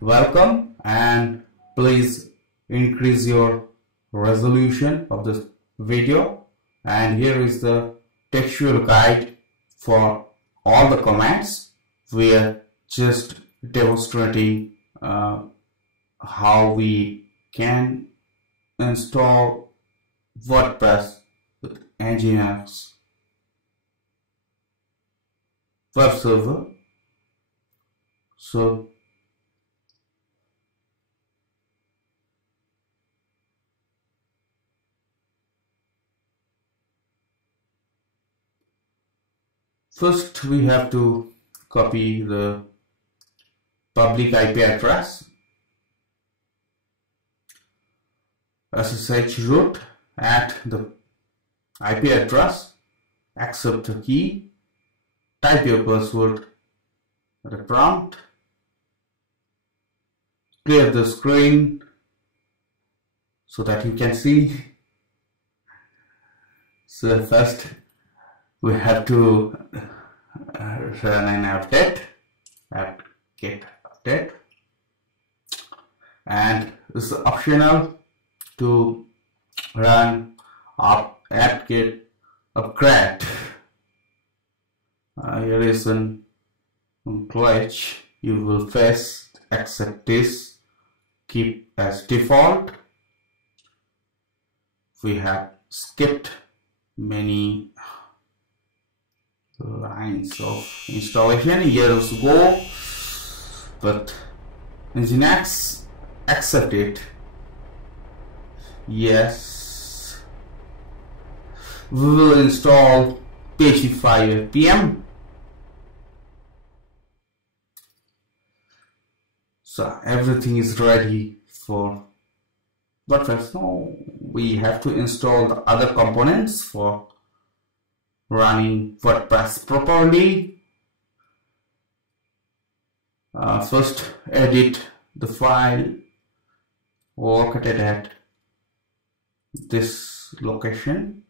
welcome, and please increase your resolution of this video. And here is the textual guide for all the commands. We are just demonstrating how we can install WordPress with Nginx web server. So first we have to copy the public IP address, SSH root at the IP address, accept the key, type your password at the prompt, clear the screen so that you can see. So first we have to run an update, get update, and it's optional to run apt-get upgrade. Here is an glitch you will face. Accept this, keep as default. We have skipped many lines of installation years ago, but Nginx, accept it. Yes, we will install PHP 5 PM. So everything is ready for WordPress. Now we have to install the other components for running WordPress properly. First, edit the file located at this location.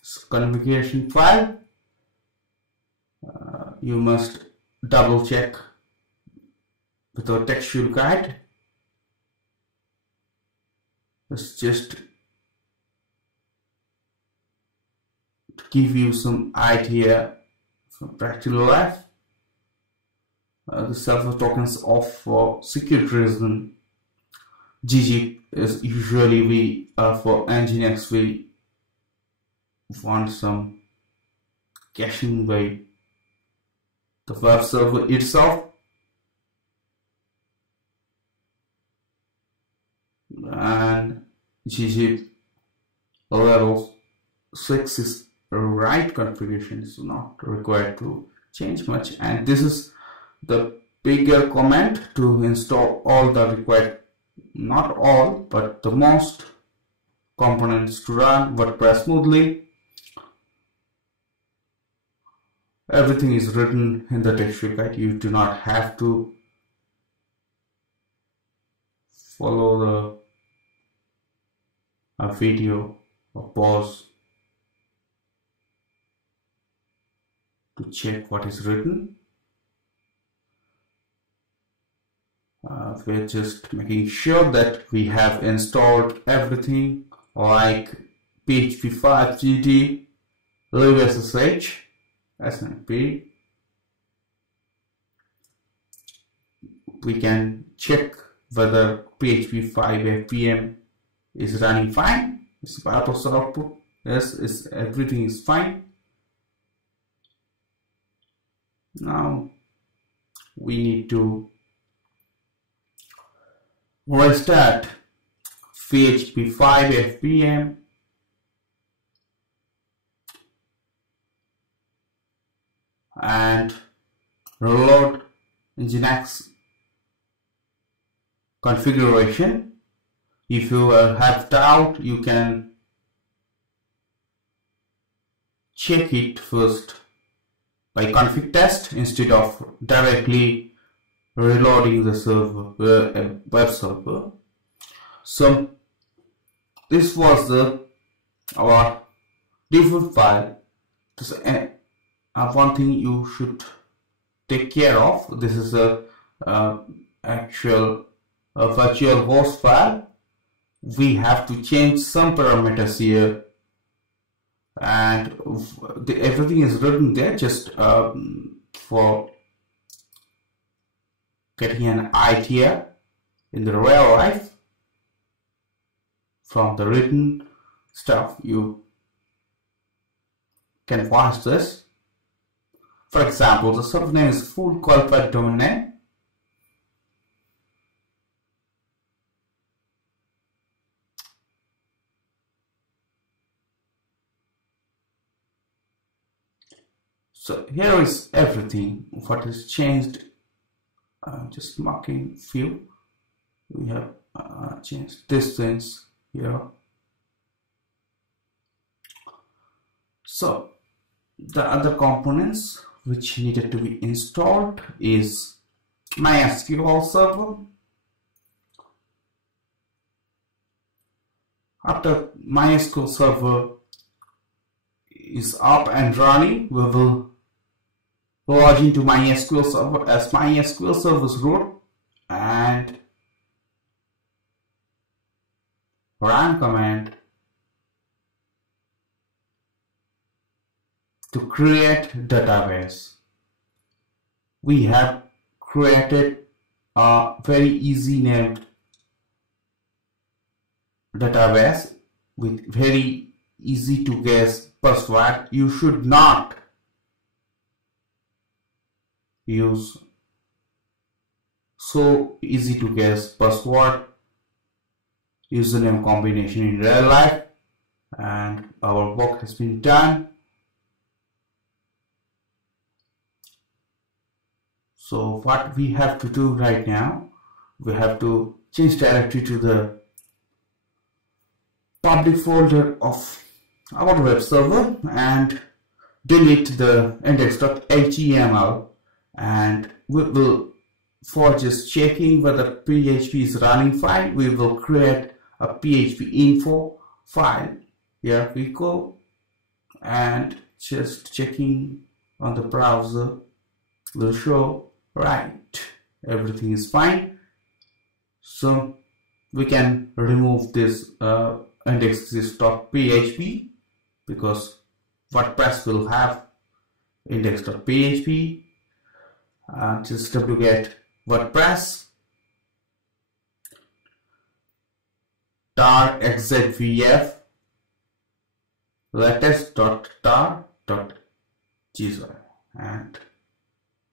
It's configuration file. You must double check with our textual guide. It's just to give you some idea from practical life. The server tokens off for security reason. GG is usually for Nginx we want some caching by the web server itself, and GG level 6 is the right configuration, is not required to change much. And this is the bigger command to install all the required, not all, but the most components to run WordPress smoothly. Everything is written in the textual guide. You do not have to follow the video or pause to check what is written. We're just making sure that we have installed everything like PHP 5 GT, live SSH, SNP. We can check whether PHP 5 FPM is running fine. It's part of the output. Yes, everything is fine. Now we need to restart PHP 5 FPM and reload Nginx configuration. If you have doubt, you can check it first by config test instead of directly reloading the server, web server. So this was our default file. This, one thing you should take care of. This is a actual virtual host file. We have to change some parameters here, and everything is written there just for getting an idea in the real life. From the written stuff, you can watch this. For example, the subname is full qualified domain name. So here is everything what is changed. Just marking few. We have changed distance here. So the other components which needed to be installed is MySQL server. After MySQL server is up and running, we will log into MySQL server as MySQL server's root and run command to create database. We have created a very easy named database with very easy to guess password. You should not use so easy to guess password username combination in real life, and our work has been done. So what we have to do right now, we have to change directory to the public folder of our web server and delete the index.html, and we will, for just checking whether PHP is running fine, we will create a PHP info file. Here we go, and just checking on the browser will show right, everything is fine. So we can remove this index.php because WordPress will have index.php. Just wget WordPress tar xzvf latest.tar.gz, and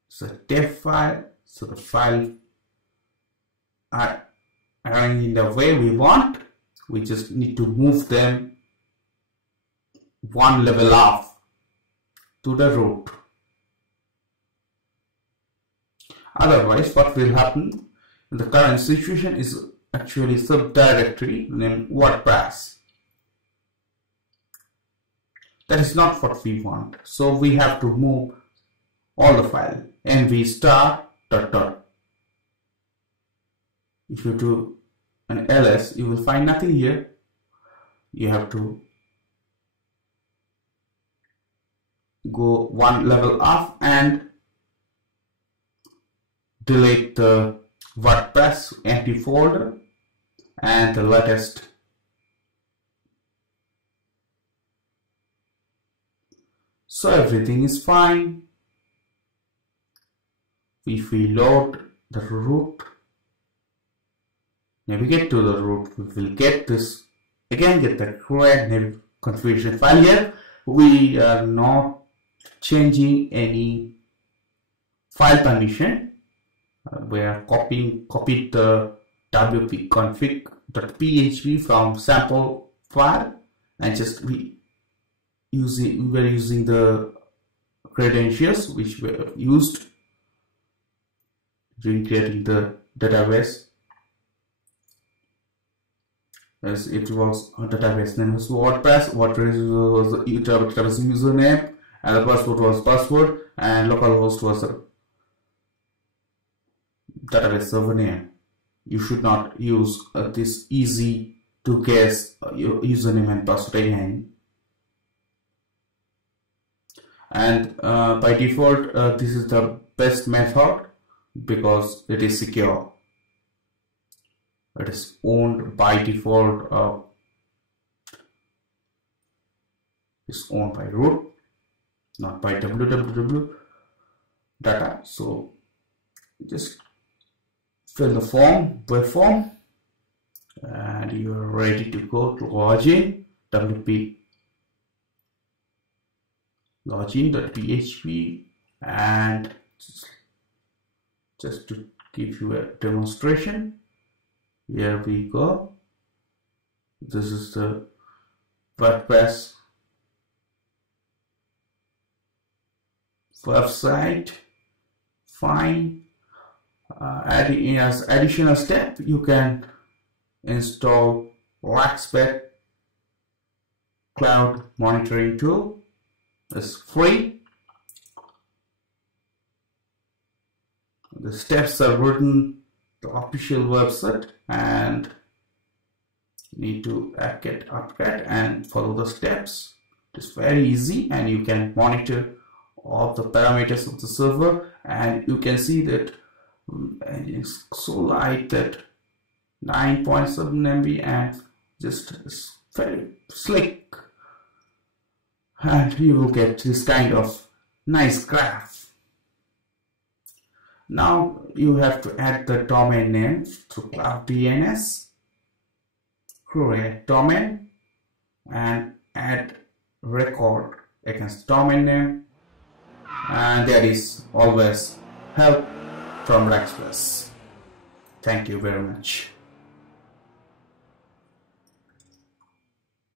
it's a def file. So the file are arranged in the way we want. We just need to move them one level up to the root. Otherwise, what will happen in the current situation is actually subdirectory named WordPress. That is not what we want. So we have to move all the file nv star dot dot. If you do an ls, you will find nothing here. You have to go one level up and delete the WordPress empty folder and the latest. So everything is fine. If we load the root, navigate to the root, we will get this, again get the correct configuration file here. We are not changing any file permission. We are copied the wp config.php from sample file, and just we were using the credentials which were used during creating the database, as it was a database name was WordPress was the database username, and the password was password, and localhost was the database server name. You should not use this easy to guess username and password again. and by default this is the best method because it is secure. It is owned by default, is owned by root, not by www data. So just fill the web form and you are ready to go to login. WP login.php, and just to give you a demonstration, here we go. This is the WordPress website. Fine. Adding as additional step, you can install Rackspace cloud monitoring tool. It's free. The steps are written the official website, and you need to get upgrade and follow the steps. It's very easy, and you can monitor all the parameters of the server, and you can see that it's so light that 9.7 MB and just is very slick, and you will get this kind of nice graph. Now you have to add the domain name to Cloud DNS, create domain and add record against domain name, and there is always help from Rackspace. Thank you very much.